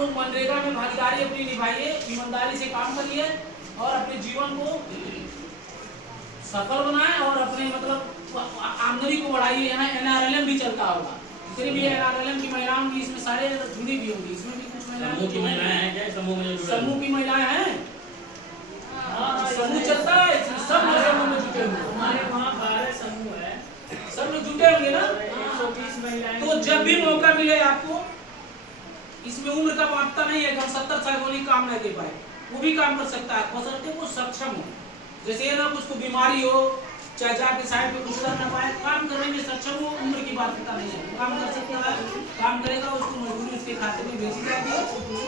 लोग मनरेगा में भागीदारी अपनी निभाइए, ईमानदारी से काम करिए और अपने जीवन को सफल बनाएं और अपने मतलब आमदनी को बढ़ाइए। यहाँ NRLM भी चलता होगा, इसलिए भी NRLM की महिलाओं की इसमें सारे जुड़ी भी होंगी, इसमें भी कुछ महिलाएं हैं क्या समूह में? समूह की महिलाएं हैं, समूह चलता है, इसमें सब समूह में जुटे होंगे। हमारे वहाँ 12 समूह है, सब लोग जुटे होंगे ना। 120 महिलाएं। तो जब भी मौका मिले आपको, इसमें उम्र का बांधता नहीं है कि हम 70 साल वाली काम नहीं दे पाए, वो भी काम कर सकता है, बशर्ते वो सक्षम हो। जैसे ये ना कुछ को बीमारी हो, चाहे जाके साइड पे कुछ कर ना पाए, काम करने में सक्षम हो, उम्र की बात पता नहीं है, काम कर सकता है, काम करेगा, उसको मजदूरी उसके खाते में भेजी जाती है,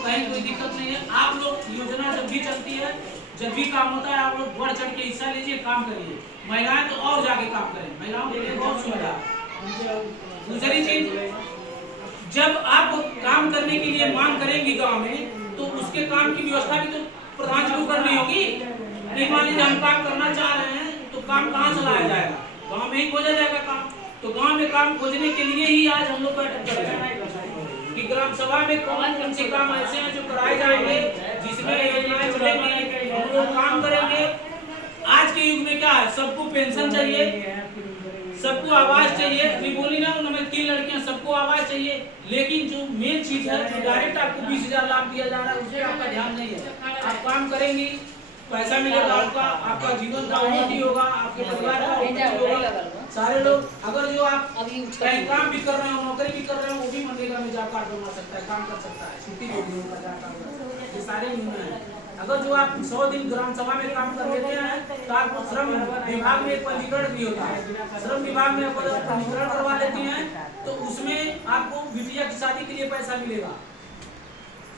कहीं कोई दिक्कत नहीं है। आप लोग योजना जब भी चलती है, जब भी काम होता है, आप लोग बढ़ चढ़ के हिस्सा लीजिए, काम करिए। महिलाएं तो और जाके काम करें, महिलाओं के लिए बहुत सुविधा। दूसरी चीज, जब आप काम करने के लिए मांग करेंगी गांव में, तो उसके काम की व्यवस्था भी तो प्रधान जी को करनी होगी। नहीं मान लीजिए हम काम करना चाह रहे हैं, तो काम कहाँ चलाया जाएगा? गांव में ही खोजा जाएगा काम। तो गांव में काम खोजने के लिए ही आज हम लोग बैठक कर रहे हैं कि ग्राम सभा में कौन कौन से काम ऐसे हैं जो कराए जाएंगे, जिसमें योजनाएं चलेंगी, हम लोग काम करेंगे। आज के युग में क्या है, सबको पेंशन चाहिए, सबको आवाज चाहिए। अभी बोली ना उन्होंने 3 लड़कियां, सबको आवाज चाहिए, लेकिन जो मेन चीज है, जो डायरेक्ट आपको 20,000 लाभ दिया जा रहा है, उस पर आपका ध्यान नहीं है। आप काम करेंगी, पैसा मिलेगा, आपका जीवन का उन्नति होगा, आपके परिवार का उन्नति होगा। सारे लोग, अगर जो आप कहीं काम भी कर रहे हो, नौकरी भी कर रहे हो, वो भी मनरेगा में जा कार्ड बनवा सकता है, काम कर सकता है, छुट्टी भी होगा, जा काम कर सकता है। ये सारे नियम हैं। अगर जो आप 100 दिन ग्राम सभा में काम कर लेते हैं, तो आपको श्रम विभाग में एक पंजीकरण भी होता है। श्रम विभाग में आप पंजीकरण करवा लेती हैं, तो उसमें आपको बिटिया की शादी के लिए पैसा मिलेगा,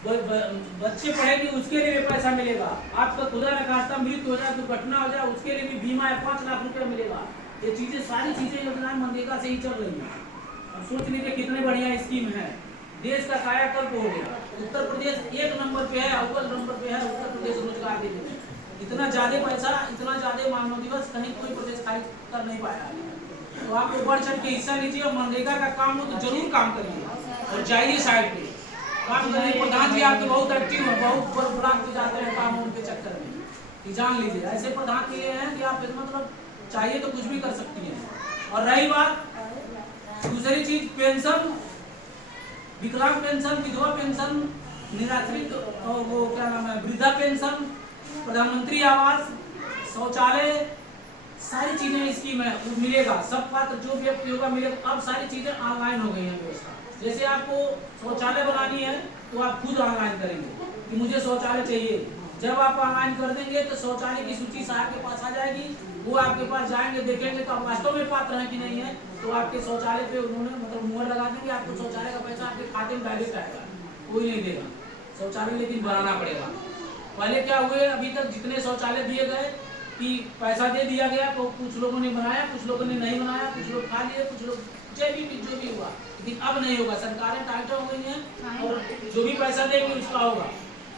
बच्चे पढ़ेंगे उसके लिए भी पैसा मिलेगा, आपका खुदा न खास्ता मृत्यु हो जाए, दुर्घटना हो जाए, उसके लिए भी बीमा है, 5 लाख रुपया मिलेगा। ये चीजें, सारी चीजें योजनाएं मनरेगा से ही चल रही हैं। अब सोच लीजिए कितने बढ़िया स्कीम है, देश का कायाकल्प हो गया। उत्तर प्रदेश 1 नंबर पे है, अव्वल नंबर पे है उत्तर प्रदेश रोजगार देने में। इतना ज्यादा पैसा, इतना ज्यादा मानव दिवस कहीं कोई प्रदेश खाली कर नहीं पाया है। तो आप बढ़ चढ़ के हिस्सा लीजिए और मनरेगा का काम हो तो जरूर काम करिए और जाइए साइड पे काम करने। प्रधान जी आप तो बहुत एक्टिव हैं, बहुत ब्लॉक पे जाते हैं काम उनके चक्कर में, कि जान लीजिए ऐसे प्रधान के लिए हैं कि आप मतलब चाहिए तो कुछ भी कर सकती हैं। और रही बात दूसरी चीज, पेंशन, विकलांग पेंशन, विधवा पेंशन, निराश्रित और वो क्या नाम है, वृद्धा पेंशन, प्रधानमंत्री आवास, शौचालय, सारी चीजें स्कीम है, मिलेगा। सब पात्र जो व्यक्ति होगा मिलेगा। अब सारी चीजें ऑनलाइन हो गई है व्यवस्था। जैसे आपको शौचालय बनानी है तो आप खुद ऑनलाइन करेंगे कि मुझे शौचालय चाहिए। जब आप ऑनलाइन कर देंगे तो शौचालय की सूची साहब के पास आ जाएगी, वो आपके पास जाएंगे, देखेंगे तो आप वास्तव में पात्र हैं कि नहीं है, तो आपके शौचालय पे उन्होंने मतलब मुहर लगा देंगे, आपको शौचालय का पैसा आपके खाते में डायरेक्ट आएगा, कोई नहीं देगा। शौचालय लेकिन बनाना पड़ेगा। पहले क्या हुए, अभी तक जितने शौचालय दिए गए कि पैसा दे दिया गया, तो कुछ लोगों ने बनाया, कुछ लोगों ने नहीं बनाया, कुछ लोग खा लिए, कुछ लोग जो भी हुआ, लेकिन अब नहीं होगा। सरकारें टाइट हो गई हैं और जो भी पैसा देंगे उसका होगा।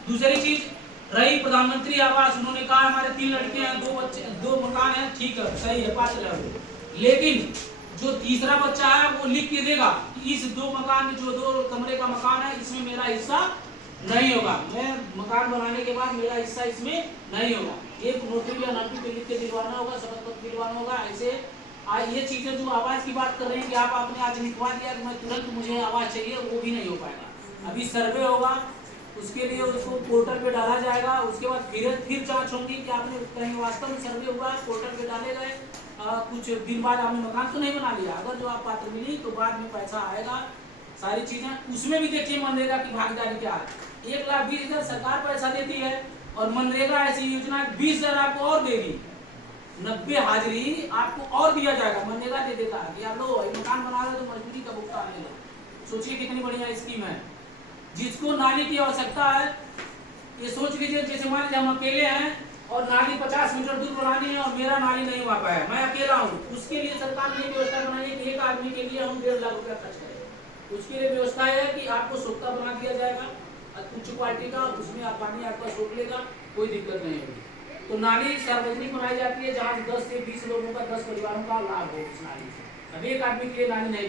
दूसरी चीज रही प्रधानमंत्री आवास, उन्होंने कहा हमारे 3 लड़के हैं, 2 बच्चे, 2 मकान हैं, ठीक है, सही है, 5 लाख। लेकिन जो तीसरा बच्चा है वो लिख के देगा कि इस 2 मकान में, जो 2 कमरे का मकान है, इसमें मेरा हिस्सा नहीं होगा, मैं मकान बनाने के बाद मेरा हिस्सा इसमें नहीं होगा। एक नोटरी या नोटरी पे लिख के दिलवाना होगा, शपथ पत्र दिलवाना होगा। ऐसे ये चीजें जो आवाज की बात कर रहे हैं कि आप आपने आज लिखवा दिया कि मैं तुरंत मुझे आवाज चाहिए, वो भी नहीं हो पाएगा। अभी सर्वे होगा, उसके लिए उसको पोर्टल पे डाला जाएगा, उसके बाद फिर जांच होगी कि आपने कहीं वास्तव में सर्वे हुआ, पोर्टल पे डाले गए, कुछ दिन बाद आपने मकान तो नहीं बना लिया। अगर जो आप पात्र मिली तो बाद में पैसा आएगा, सारी चीजें। उसमें भी देखिए मनरेगा की भागीदारी क्या है। 1,20,000 सरकार पैसा देती है और मनरेगा ऐसी योजना 20,000 आपको और देगी, 90 हाजिरी आपको और दिया जाएगा। मनरेगा दे देता है कि आप लो मकान बना रहे हो तो मजदूरी का भुगतान ले लो। सोचिए कितनी बढ़िया स्कीम है। जिसको नाली की आवश्यकता है, ये सोच लीजिए, जैसे मान लीजिए हम अकेले हैं और नाली 50 मीटर दूर बनानी है और मेरा नाली नहीं हुआ पाया, मैं अकेला हूँ, उसके लिए सरकार ने व्यवस्था बनाई है कि एक आदमी के लिए हम 1.5 लाख रुपया खर्च करें। उसके लिए व्यवस्था है कि आपको सोखता बना दिया जाएगा उच्च क्वालिटी का, उसमें आप पानी आपका सोख लेगा, कोई दिक्कत नहीं होगी। तो नाली सार्वजनिक बनाई जाती है जहाँ 10 से 20 लोगों का, 10 परिवारों का लाभ हो उस नाली से। अब एक आदमी के लिए नाली नहीं